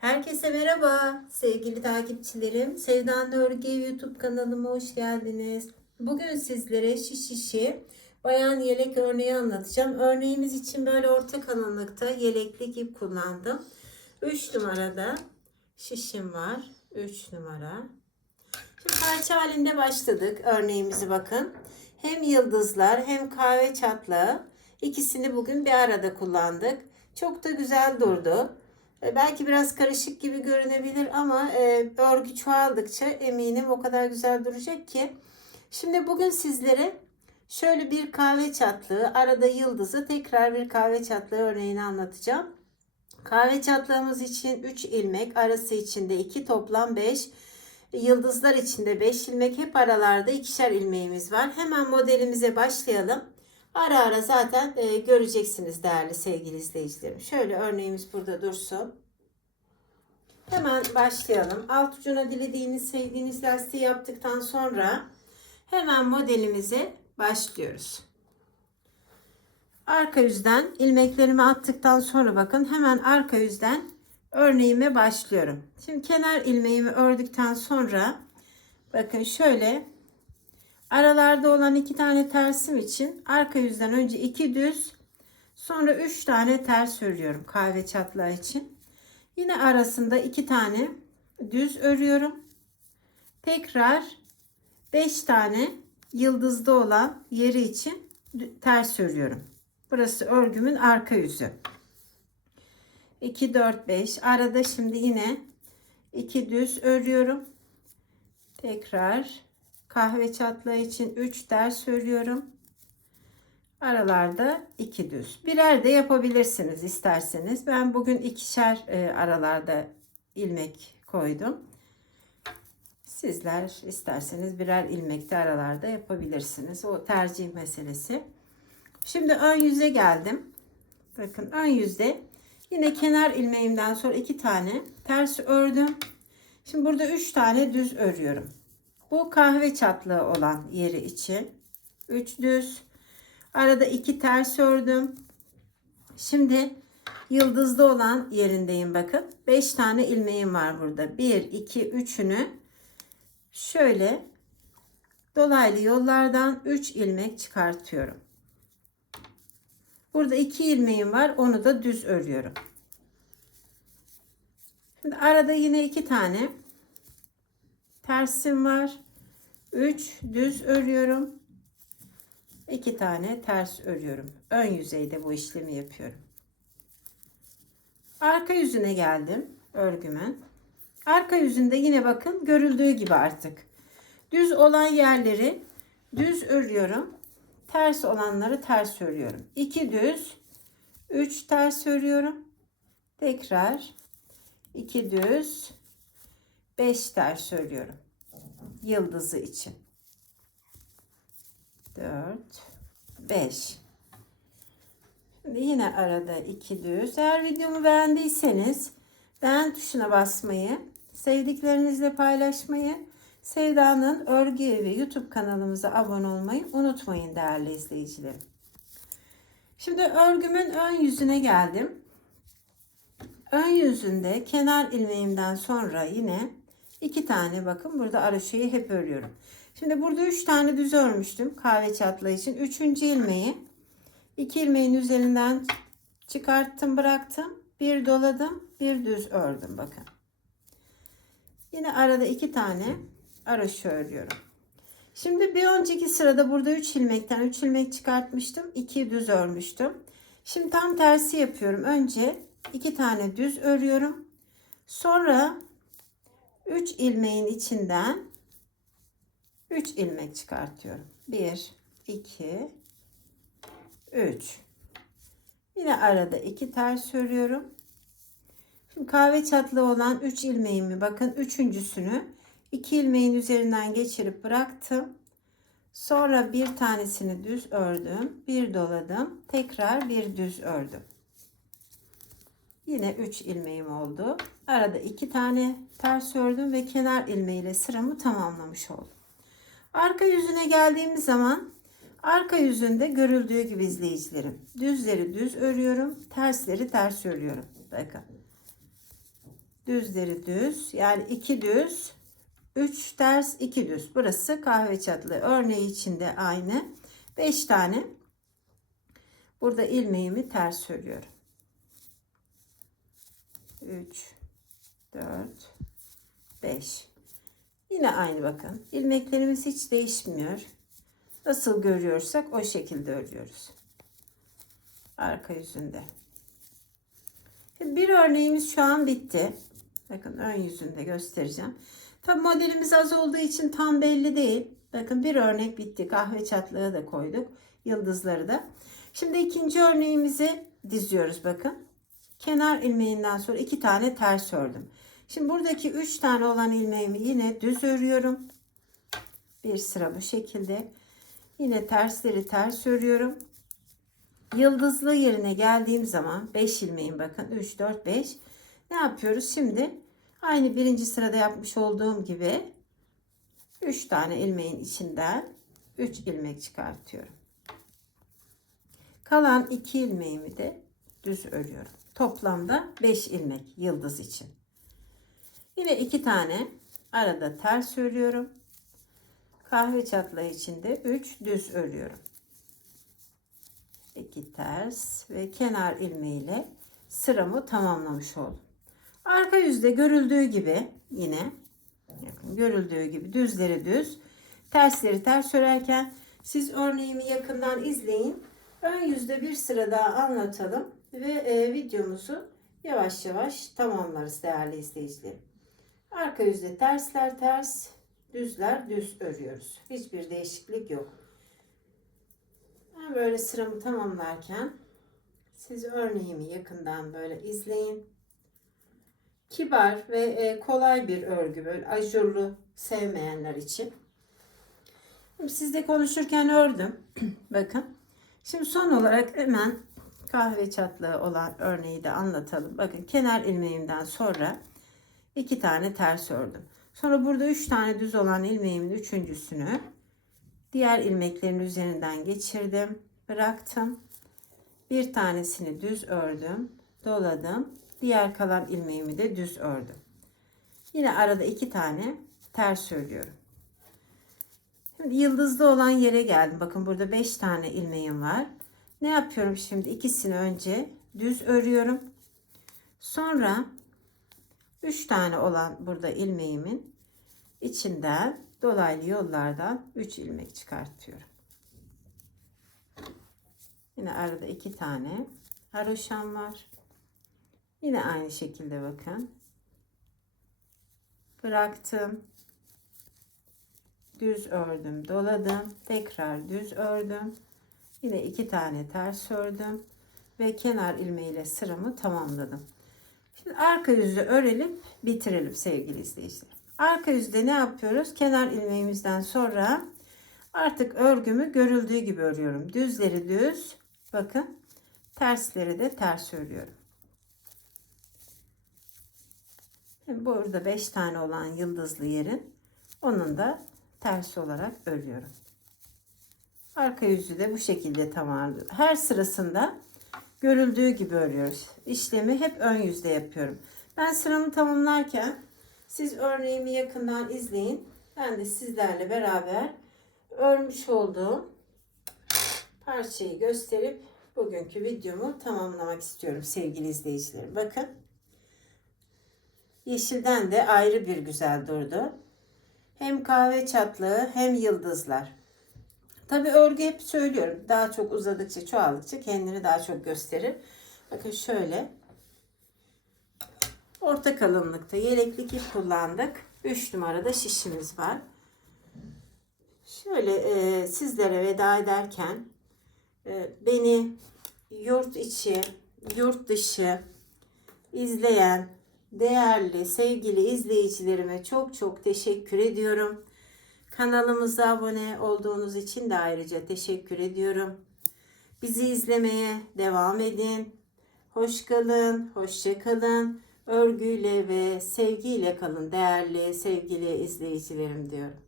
Herkese merhaba sevgili takipçilerim. Sevdan Örgü YouTube kanalıma hoş geldiniz. Bugün sizlere şiş şişi bayan yelek örneği anlatacağım. Örneğimiz için böyle orta kalınlıkta yelekli ip kullandım. 3 numarada şişim var. 3 numara. Şimdi parça halinde başladık örneğimizi bakın. Hem yıldızlar hem kahve çatlağı ikisini bugün bir arada kullandık. Çok da güzel durdu. E, Belki biraz karışık gibi görünebilir ama e, örgü çoğaldıkça eminim o kadar güzel duracak ki. Şimdi bugün sizlere şöyle bir kahve çatlığı, arada yıldızı tekrar bir kahve çatlığı örneğini anlatacağım. Kahve çatlığımız için 3 ilmek, arası içinde 2 toplam 5. Yıldızlar içinde 5 ilmek, hep aralarda ikişer ilmeğimiz var. Hemen modelimize başlayalım. Ara ara zaten e, göreceksiniz değerli sevgili izleyicilerim. Şöyle örneğimiz burada dursun. Hemen başlayalım. Alt ucuna dilediğiniz, sevdiğiniz lastiği yaptıktan sonra hemen modelimize başlıyoruz. Arka yüzden ilmeklerimi attıktan sonra bakın hemen arka yüzden örneğime başlıyorum. Şimdi kenar ilmeğimi ördükten sonra bakın şöyle aralarda olan iki tane tersim için arka yüzden önce iki düz sonra üç tane ters örüyorum kahve çatlağı için. Yine arasında iki tane düz örüyorum. Tekrar beş tane yıldızlı olan yeri için ters örüyorum. Burası örgümün arka yüzü. 2 4 5 arada şimdi yine 2 düz örüyorum. Tekrar kahve çatlağı için 3 ters örüyorum. Aralarda 2 düz. Birer de yapabilirsiniz isterseniz. Ben bugün ikişer e, aralarda ilmek koydum. Sizler isterseniz birer ilmekte aralarda yapabilirsiniz. O tercih meselesi. Şimdi ön yüze geldim. Bakın ön yüzde yine kenar ilmeğimden sonra iki tane ters ördüm. Şimdi burada üç tane düz örüyorum. Bu kahve çatlığı olan yeri için. Üç düz. Arada iki ters ördüm. Şimdi yıldızlı olan yerindeyim bakın. Beş tane ilmeğim var burada. Bir, iki, üçünü şöyle dolaylı yollardan üç ilmek çıkartıyorum. Burada iki ilmeğim var. Onu da düz örüyorum. Şimdi arada yine iki tane tersim var. 3 düz örüyorum. 2 tane ters örüyorum. Ön yüzeyde bu işlemi yapıyorum. Arka yüzüne geldim örgümün. Arka yüzünde yine bakın görüldüğü gibi artık. Düz olan yerleri düz örüyorum. Ters olanları ters örüyorum. 2 düz, 3 ters örüyorum. Tekrar 2 düz, 5 ters örüyorum yıldızı için. 4 5 Şimdi yine arada iki düz. Eğer videomu beğendiyseniz beğen tuşuna basmayı, sevdiklerinizle paylaşmayı, Sevda'nın Örgü Evi YouTube kanalımıza abone olmayı unutmayın değerli izleyicilerim. Şimdi örgümün ön yüzüne geldim. Ön yüzünde kenar ilmeğimden sonra yine iki tane bakın burada araşayı hep örüyorum. Şimdi burada üç tane düz örmüştüm kahve çatlağı için. Üçüncü ilmeği iki ilmeğin üzerinden çıkarttım bıraktım. Bir doladım bir düz ördüm bakın. Yine arada iki tane araşı örüyorum. Şimdi bir önceki sırada burada 3 ilmekten 3 ilmek çıkartmıştım. 2 düz örmüştüm. Şimdi tam tersi yapıyorum. Önce 2 tane düz örüyorum. Sonra 3 ilmeğin içinden 3 ilmek çıkartıyorum. 1 2 3 Yine arada 2 ters örüyorum. Şimdi kahve çatlı olan 3 ilmeğimi bakın üçüncüsünü 2 ilmeğin üzerinden geçirip bıraktım. Sonra bir tanesini düz ördüm. Bir doladım. Tekrar bir düz ördüm. Yine 3 ilmeğim oldu. Arada 2 tane ters ördüm ve kenar ilmeğiyle sıramı tamamlamış oldum. Arka yüzüne geldiğimiz zaman arka yüzünde görüldüğü gibi izleyicilerim. Düzleri düz örüyorum. Tersleri ters örüyorum. Bakın. düzleri düz yani iki düz 3 ters 2 düz burası kahve çatlı örneği içinde aynı 5 tane burada ilmeğimi ters örüyorum 3 4 5 yine aynı bakın ilmeklerimiz hiç değişmiyor nasıl görüyorsak o şekilde örüyoruz arka yüzünde Şimdi bir örneğimiz şu an bitti. Bakın ön yüzünde göstereceğim. Tabi modelimiz az olduğu için tam belli değil. Bakın bir örnek bitti. Kahve çatlığı da koyduk. Yıldızları da. Şimdi ikinci örneğimizi diziyoruz bakın. Kenar ilmeğinden sonra iki tane ters ördüm. Şimdi buradaki üç tane olan ilmeğimi yine düz örüyorum. Bir sıra bu şekilde. Yine tersleri ters örüyorum. Yıldızlı yerine geldiğim zaman 5 ilmeğim bakın 3 4 5 ne yapıyoruz şimdi aynı birinci sırada yapmış olduğum gibi 3 tane ilmeğin içinden 3 ilmek çıkartıyorum kalan 2 ilmeğimi de düz örüyorum toplamda 5 ilmek yıldız için yine 2 tane arada ters örüyorum kahve çatlağı içinde 3 düz örüyorum 2 ters ve kenar ilmeğiyle sıramı tamamlamış oldum. Arka yüzde görüldüğü gibi yine görüldüğü gibi düzleri düz, tersleri ters örerken siz örneğimi yakından izleyin. Ön yüzde bir sıra daha anlatalım ve e, videomuzu yavaş yavaş tamamlarız değerli izleyicilerim. Arka yüzde tersler ters, düzler düz örüyoruz. Hiçbir değişiklik yok. Ben böyle sıramı tamamlarken siz örneğimi yakından böyle izleyin. Kibar ve e, kolay bir örgü böyle ajurlu sevmeyenler için. Şimdi sizle konuşurken ördüm. Bakın. Şimdi son olarak hemen kahve çatlığı olan örneği de anlatalım. Bakın kenar ilmeğimden sonra iki tane ters ördüm. Sonra burada üç tane düz olan ilmeğimin üçüncüsünü Diğer ilmeklerin üzerinden geçirdim. Bıraktım. Bir tanesini düz ördüm. Doladım. Diğer kalan ilmeğimi de düz ördüm. Yine arada iki tane ters örüyorum. Şimdi yıldızlı olan yere geldim. Bakın burada beş tane ilmeğim var. Ne yapıyorum şimdi? İkisini önce düz örüyorum. Sonra üç tane olan burada ilmeğimin içinden dolaylı yollardan 3 ilmek çıkartıyorum. Yine arada iki tane haroşam var. Yine aynı şekilde bakın. Bıraktım. Düz ördüm, doladım. Tekrar düz ördüm. Yine iki tane ters ördüm ve kenar ilmeğiyle sıramı tamamladım. Şimdi arka yüzü örelim, bitirelim sevgili izleyiciler. Arka yüzde ne yapıyoruz? Kenar ilmeğimizden sonra artık örgümü görüldüğü gibi örüyorum. Düzleri düz. Bakın. Tersleri de ters örüyorum. Burada 5 tane olan yıldızlı yerin onun da tersi olarak örüyorum. Arka yüzü de bu şekilde tamamlıyor. Her sırasında görüldüğü gibi örüyoruz. İşlemi hep ön yüzde yapıyorum. Ben sıramı tamamlarken siz örneğimi yakından izleyin. Ben de sizlerle beraber örmüş olduğum parçayı gösterip bugünkü videomu tamamlamak istiyorum sevgili izleyicilerim. Bakın. Yeşilden de ayrı bir güzel durdu. Hem kahve çatlığı hem yıldızlar. Tabi örgü hep söylüyorum. Daha çok uzadıkça çoğaldıkça kendini daha çok gösterir. Bakın şöyle Orta kalınlıkta yeleklik ip kullandık. 3 numarada şişimiz var. Şöyle e, sizlere veda ederken e, beni yurt içi, yurt dışı izleyen değerli, sevgili izleyicilerime çok çok teşekkür ediyorum. Kanalımıza abone olduğunuz için de ayrıca teşekkür ediyorum. Bizi izlemeye devam edin. Hoş kalın, hoşça kalın örgüyle ve sevgiyle kalın değerli sevgili izleyicilerim diyorum.